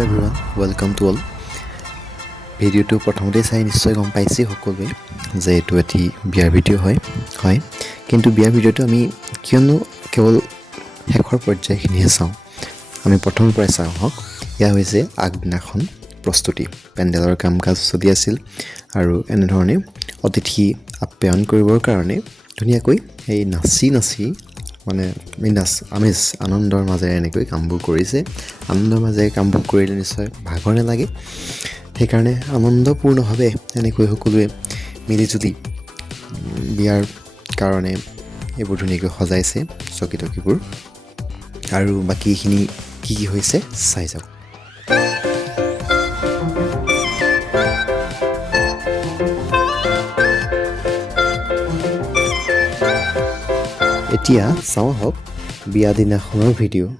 everyone, welcome to all. ভিডিঅ'টো প্ৰথমতে চাই নিশ্চয় গম পাইছে সকলোৱে যে এইটো এটি বিয়াৰ ভিডিঅ' হয় কিন্তু বিয়াৰ ভিডিঅ'টো আমি কিয়নো কেৱল শেষৰ পৰ্যায়খিনিহে চাওঁ আমি প্ৰথমৰ পৰাই চাওঁ হওক ইয়া হৈছে আগদিনাখন প্ৰস্তুতি পেণ্ডেলৰ কাম কাজ চলি আছিল আৰু এনেধৰণে অতিথি আপ্যায়ন কৰিবৰ কাৰণে ধুনীয়াকৈ এই নাচি মানে আনন্দৰ মাজেৰে এনেকৈ কামবোৰ কৰিছে আনন্দৰ মাজেৰে কামবোৰ কৰিলে নিশ্চয় ভাগৰ নালাগে সেইকাৰণে আনন্দপূৰ্ণভাৱে এনেকৈ সকলোৱে মিলিজুলি বিয়াৰ কাৰণে এইবোৰ ধুনীয়াকৈ সজাইছে চকীবোৰ আৰু বাকীখিনি কি হৈছে চাই যাওক এতিয়া চাওঁ হওক বিয়া দিনাখনৰ ভিডিঅ'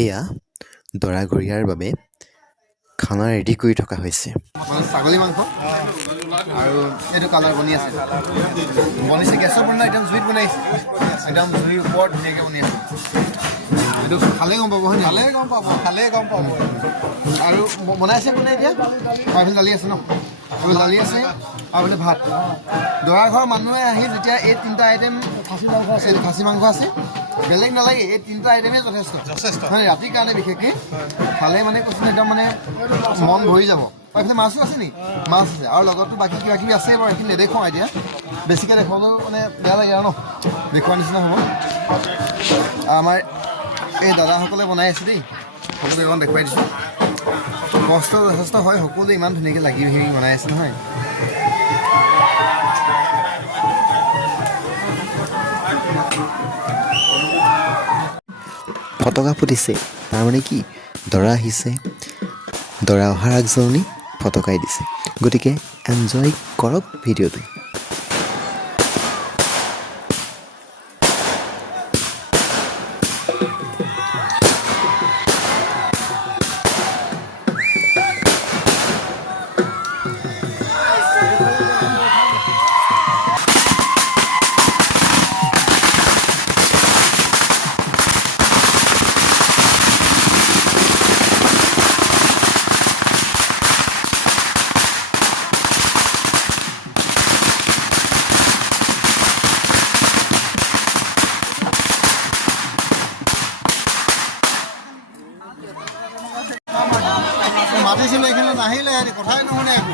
এয়া দৰাঘৰীয়াৰ বাবে খানা ৰেডি কৰি থকা হৈছে। ছাগলী মাংস আৰু এইটো কালাৰ বনি আছে, বনিছে গেছত বনাই একদম জুইত বনাইছে, একদম জুইৰ ওপৰত ধুনীয়াকৈ বনি আছে। এইটো খালেই গম পাব, হয় নি? খালেই গম পাব। আৰু বনাইছে কোনে এতিয়া? এইফালে দালি আছে ন, এইফালে দালি আছে আৰু এইফালে ভাত। দৰা ঘৰৰ মানুহে আহি যেতিয়া এই তিনিটা আইটেম, খাচী মাংস আছে, বেলেগ নালাগে, এই তিনিটা আইটেমেই যথেষ্ট মানে ৰাতিৰ কাৰণে বিশেষকৈ খালে মানে কৈছোঁ একদম মানে মন ভৰি যাব। এইফালে মাছো আছে নি? মাছ আছে আৰু লগতো বাকী কিবা কিবি আছে বাৰু, এইখিনি নেদেখুৱাওঁ এতিয়া, বেছিকৈ দেখুৱালেও মানে বেয়া লাগে আৰু ন, দেখুওৱাৰ নিচিনা হ'ব। আমাৰ এই দাদাসকলে বনাই আছে দেই, সকলোকে অকণ দেখুৱাই দিছোঁ। কষ্ট যথেষ্ট হয়, সকলোৱে ইমান ধুনীয়াকৈ লাগি ভাগি বনাই আছে নহয়। ফটকা ফুটিছে, তাৰমানে কি দৰা আহিছে, দৰা অহাৰ আগজাননী ফটকাই দিছে। গতিকে এনজয় কৰক ভিডিঅ'টো। মাতিছিলোঁ এইখিনি নাহিলে, কথাই নুশুনে একো।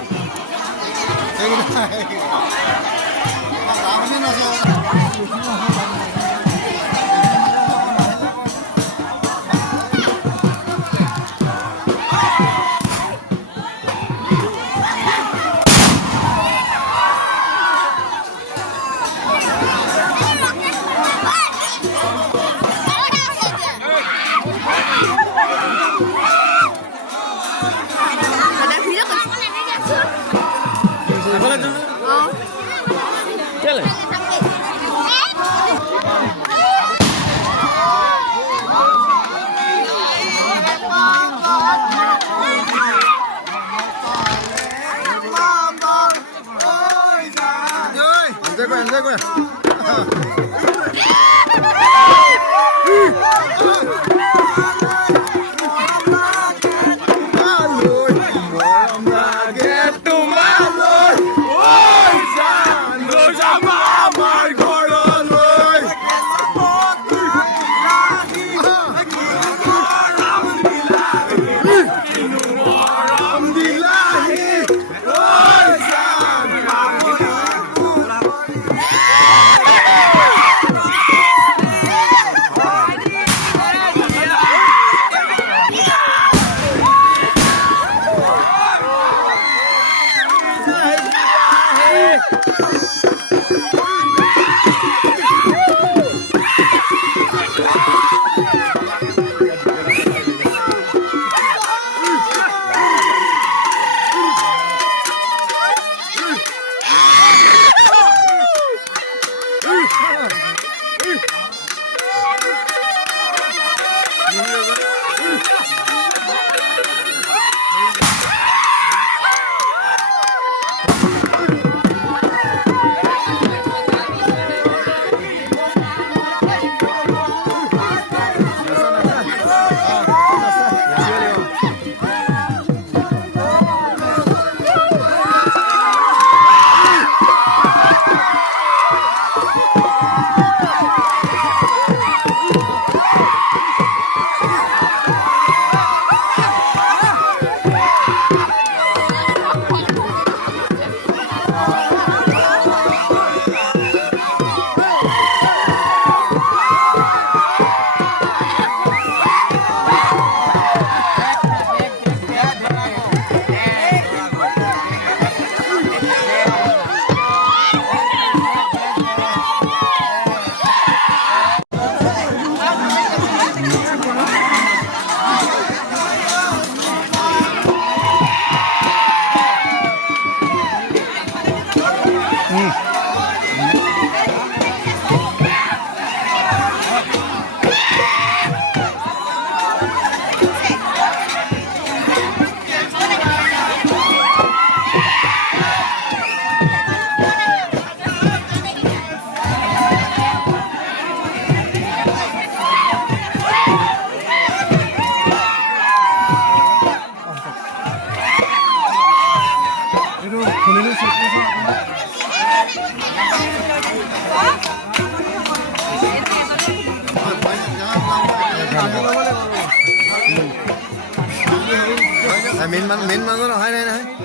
এনজয় কৰা। এইটো খুলিলো চেক কৰিছোঁ মেইন মানুহ অহাই নাই নহয়